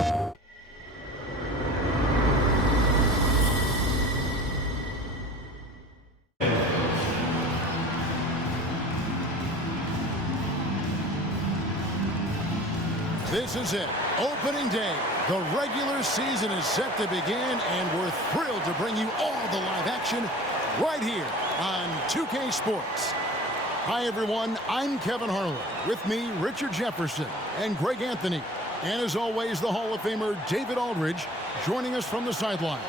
This is it. Opening day. The regular season is set to begin, and we're thrilled to bring you all the live action right here on 2K Sports. Hi, everyone. I'm Kevin Harlan. With me, Richard Jefferson and Greg Anthony. And as always, the Hall of Famer David Aldridge joining us from the sidelines.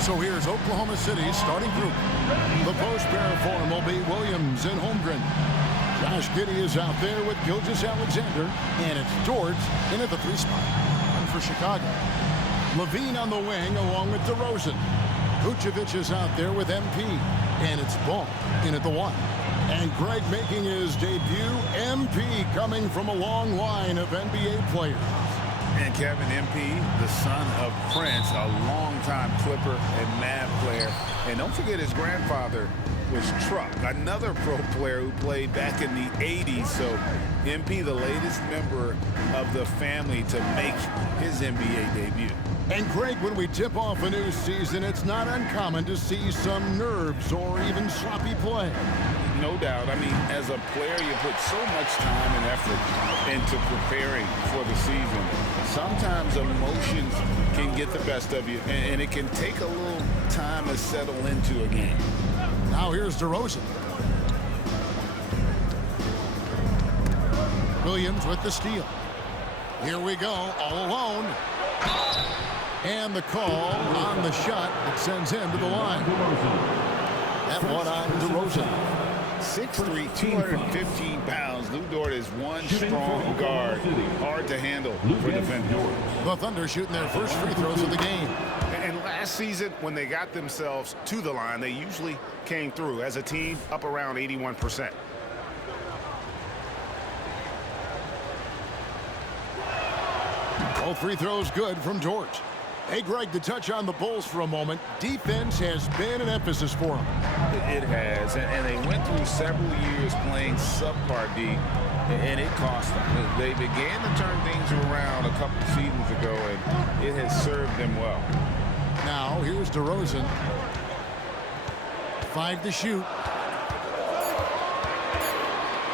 So here's Oklahoma City's starting group. The post-pair form will be Williams and Holmgren. Josh Giddey is out there with Gilgeous-Alexander, and it's George in at the 3 spot. And for Chicago, Levine on the wing along with DeRozan. Vucevic is out there with MP, and it's Ball in at the 1. And Greg making his debut, MP coming from a long line of NBA players. And Kevin, MP, the son of Prince, a longtime Clipper and Mavs player. And don't forget his grandfather was Truck, another pro player who played back in the 80s. So MP, the latest member of the family to make his NBA debut. And Greg, when we tip off a new season, it's not uncommon to see some nerves or even sloppy play. No doubt. I mean, as a player, you put so much time and effort into preparing for the season. Sometimes emotions can get the best of you, and it can take a little time to settle into a game. Now here's DeRozan. Williams with the steal. Here we go, all alone. And the call on the shot that sends him to the line. That one on DeRozan. 6'3", 215 pounds. Lou Dort is one strong guard. Hard to handle for defenders. The Thunder shooting their first free throws of the game. And last season, when they got themselves to the line, they usually came through as a team up around 81%. Both free throws good from George. Hey, Greg, to touch on the Bulls for a moment, defense has been an emphasis for them. It has, and they went through several years playing subpar D, and it cost them. They began to turn things around a couple seasons ago, and it has served them well. Now, here's DeRozan. 5 to shoot.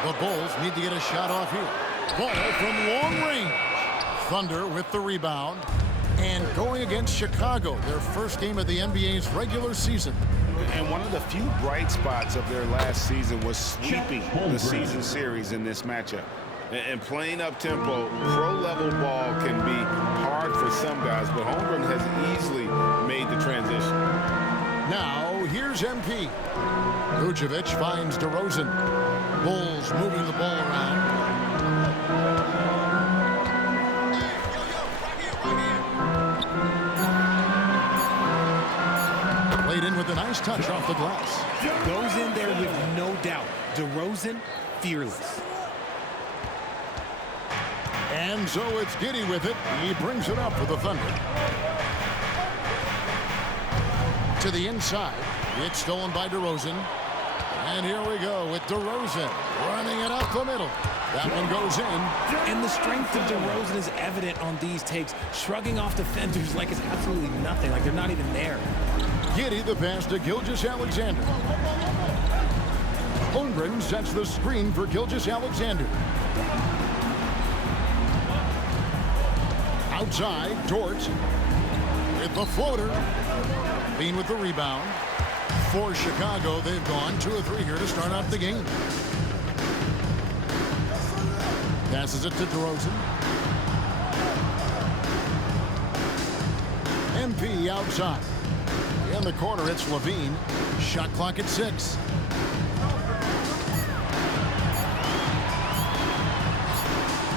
The Bulls need to get a shot off here. Ball from long range. Thunder with the rebound. And going against Chicago, their first game of the NBA's regular season. And one of the few bright spots of their last season was sweeping the season series in this matchup. And playing up-tempo, pro-level ball can be hard for some guys, but Holmgren has easily made the transition. Now, here's MP. Vucevic finds DeRozan. Bulls moving the ball around. Played in with a nice touch off the glass. Goes in there with no doubt. DeRozan, fearless. And so it's Giddey with it. He brings it up for the Thunder. To the inside. It's stolen by DeRozan. And here we go with DeRozan running it up the middle. That one goes in. And the strength of DeRozan is evident on these takes. Shrugging off defenders like it's absolutely nothing, like they're not even there. Giddey the pass to Gilgeous-Alexander. Holmgren sets the screen for Gilgeous-Alexander. Outside, Dort with the floater. Bean with the rebound. For Chicago, they've gone 2 of 3 here to start off the game. Passes it to DeRozan. MP outside. In the corner, it's Levine. Shot clock at 6.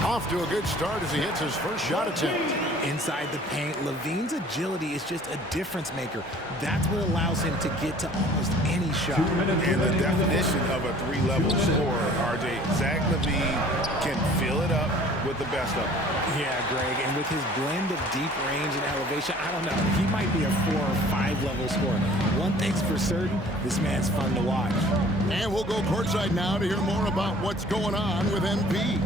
Off to a good start as he hits his first shot attempt. Inside the paint, Levine's agility is just a difference maker. That's what allows him to get to almost any shot. And the definition of a 3-level scorer, RJ, Zach LaVine can fill it up with the best of them. Yeah, Greg, and with his blend of deep range and elevation, I don't know, he might be a 4 or 5 level scorer. One thing's for certain, this man's fun to watch. And we'll go courtside now to hear more about what's going on with MP.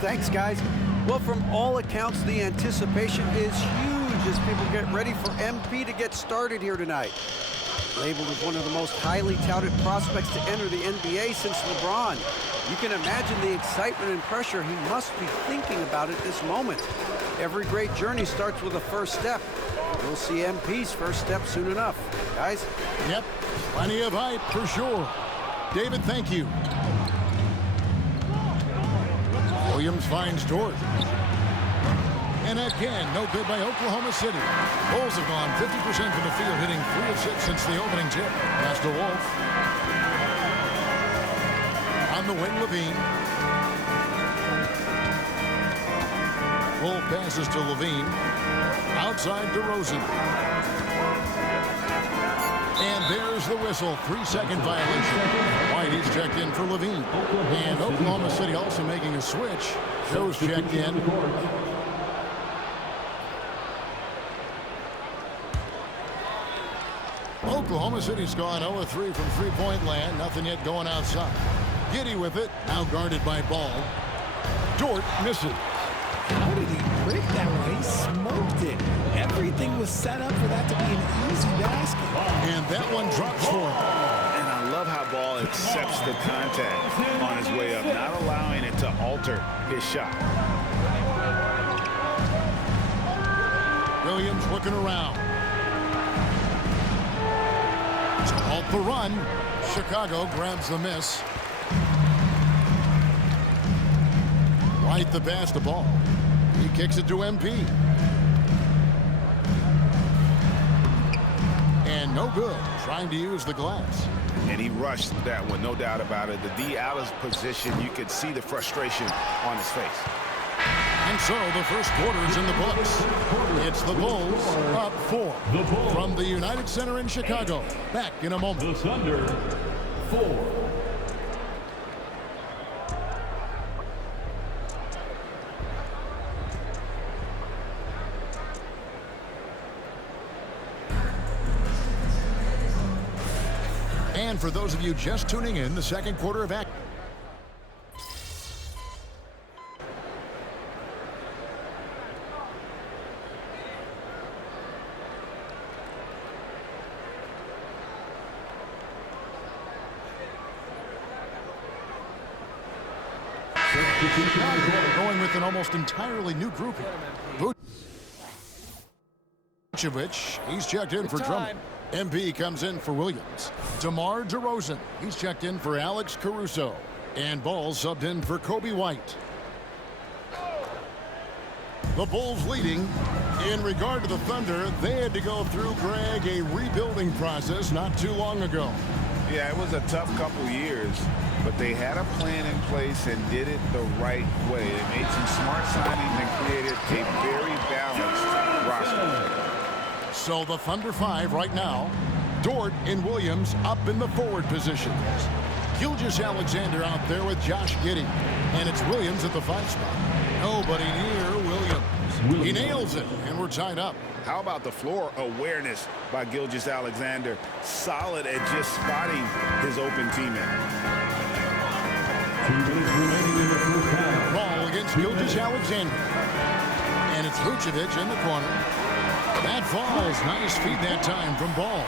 Thanks, guys. Well, from all accounts, the anticipation is huge as people get ready for MP to get started here tonight. Labeled as one of the most highly touted prospects to enter the NBA since LeBron. You can imagine the excitement and pressure he must be thinking about at this moment. Every great journey starts with a first step. We'll see MP's first step soon enough. Guys? Yep, plenty of hype for sure. David, thank you. Williams finds George. And again, no good by Oklahoma City. Bulls have gone 50% from the field, hitting 3 of 6 since the opening tip. Pass to Wolf. On the wing, Levine. Wolf passes to Levine. Outside to Rosen. And there's the whistle. 3-second violation. White, he's checked in for Levine. And Oklahoma City also making a switch. Shows checked in. Oklahoma City's gone 0-3 from three-point land. Nothing yet going outside. Giddy with it. Now guarded by Ball. Dort misses. How did he break that one? He smoked it. Everything was set up for that to be an easy basket. And that one drops for him. And I love how Ball accepts the contact on his way up, not allowing it to alter his shot. Williams looking around. To halt the run. Chicago grabs the miss. White the pass to Ball. He kicks it to MP. And no good. Trying to use the glass. And he rushed that one, no doubt about it. The D out of position, you could see the frustration on his face. And so the first quarter is in the books. It's the Bulls up 4 from the United Center in Chicago. Back in a moment. The Thunder 4. And for those of you just tuning in, the second quarter of action. Going with an almost entirely new grouping. Vucevic, he's checked in for Drummond. MP comes in for Williams. DeMar DeRozan, he's checked in for Alex Caruso. And Ball subbed in for Kobe White. The Bulls leading. In regard to the Thunder, they had to go through, Greg, a rebuilding process not too long ago. Yeah, it was a tough couple years, but they had a plan in place and did it the right way. They made some smart signings and created a very balanced roster. So the Thunder 5 right now. Dort and Williams up in the forward positions. Gilgeous-Alexander out there with Josh Giddey. And it's Williams at the 5 spot. Nobody near Williams. He nails it, and we're tied up. How about the floor awareness by Gilgeous-Alexander? Solid at just spotting his open teammate. 2 minutes remaining in the first half. Ball against Gilgeous-Alexander. And it's Vucevic in the corner. That falls. Nice feed that time from Ball.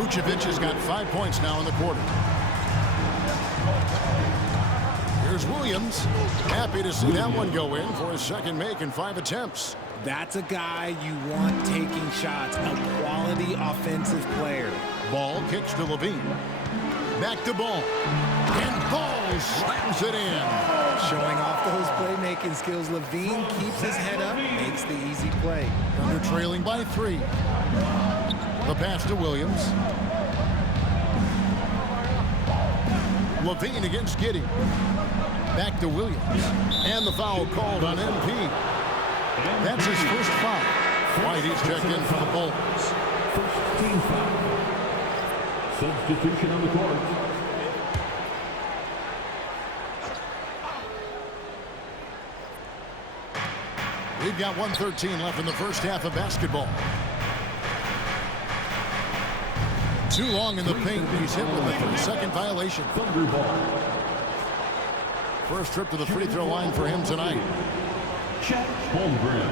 Vucevic has got 5 points now in the quarter. Here's Williams. Happy to see that one go in for his second make in 5 attempts. That's a guy you want taking shots, a quality offensive player. Ball kicks to Levine. Back to Ball. And Ball slams it in. Showing off those playmaking skills, Levine keeps his head up, makes the easy play. Thunder trailing by 3. The pass to Williams. Levine against Giddey. Back to Williams. And the foul called on MP. That's his first foul. White, he's checked in for the Bulls. First team foul. Substitution on the court. We've got 1:13 left in the first half of basketball. Too long in the paint. He's hit with the 3-second violation. Thunder ball. First trip to the free throw line for him tonight. Holmgren.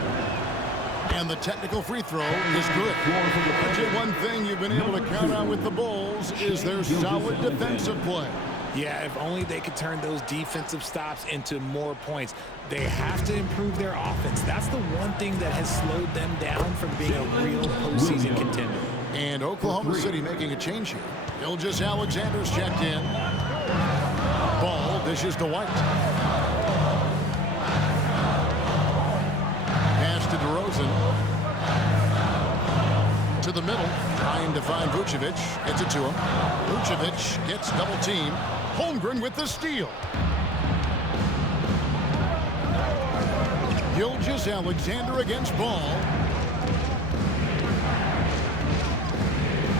And the technical free throw is good. But one thing you've been able to count on with the Bulls is their solid defensive play. Yeah, if only they could turn those defensive stops into more points. They have to improve their offense. That's the one thing that has slowed them down from being a real postseason contender. And Oklahoma City making a change here. Gilgeous Alexander's checked in. Ball dishes to White. Pass to DeRozan. To the middle, trying to find Vucevic. Gets it to him. Vucevic gets double team. Holmgren with the steal. Gilgeous Alexander against Ball.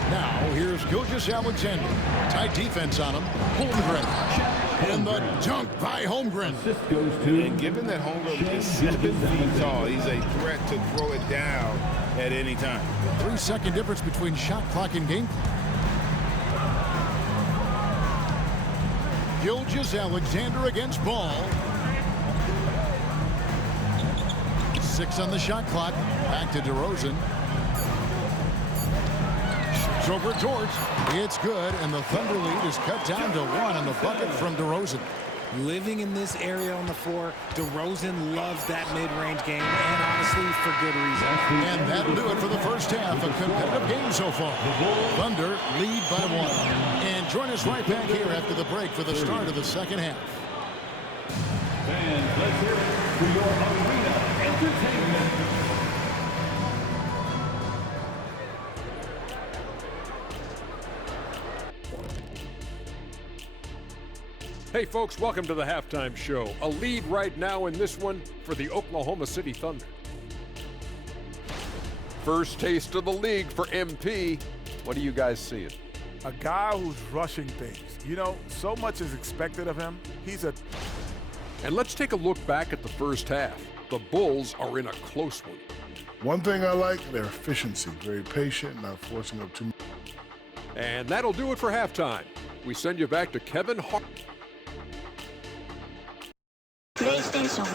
Now here's Gilgeous Alexander. Tight defense on him. Holmgren. And the dunk by Holmgren. And given that Holmgren is 7 feet tall, he's a threat to throw it down at any time. 3-second difference between shot clock and game clock. Gilgeous Alexander against Ball. 6 on the shot clock. Back to DeRozan. Shoots over George. It's good, and the Thunder lead is cut down to 1 on the bucket from DeRozan. Living in this area on the floor, DeRozan loves that mid-range game, and honestly, for good reason. And that'll do it for the first half. A competitive game so far. Thunder lead by 1. And join us right back here after the break for the start of the second half. And let's hear it for your arena entertainment. Hey folks, welcome to the halftime show. A lead right now in this one for the Oklahoma City Thunder. First taste of the league for MP. What are you guys seeing? A guy who's rushing things. You know, so much is expected of him. And let's take a look back at the first half. The Bulls are in a close one. One thing I like, their efficiency. Very patient, not forcing up too much. And that'll do it for halftime. We send you back to Kevin Hart. PlayStation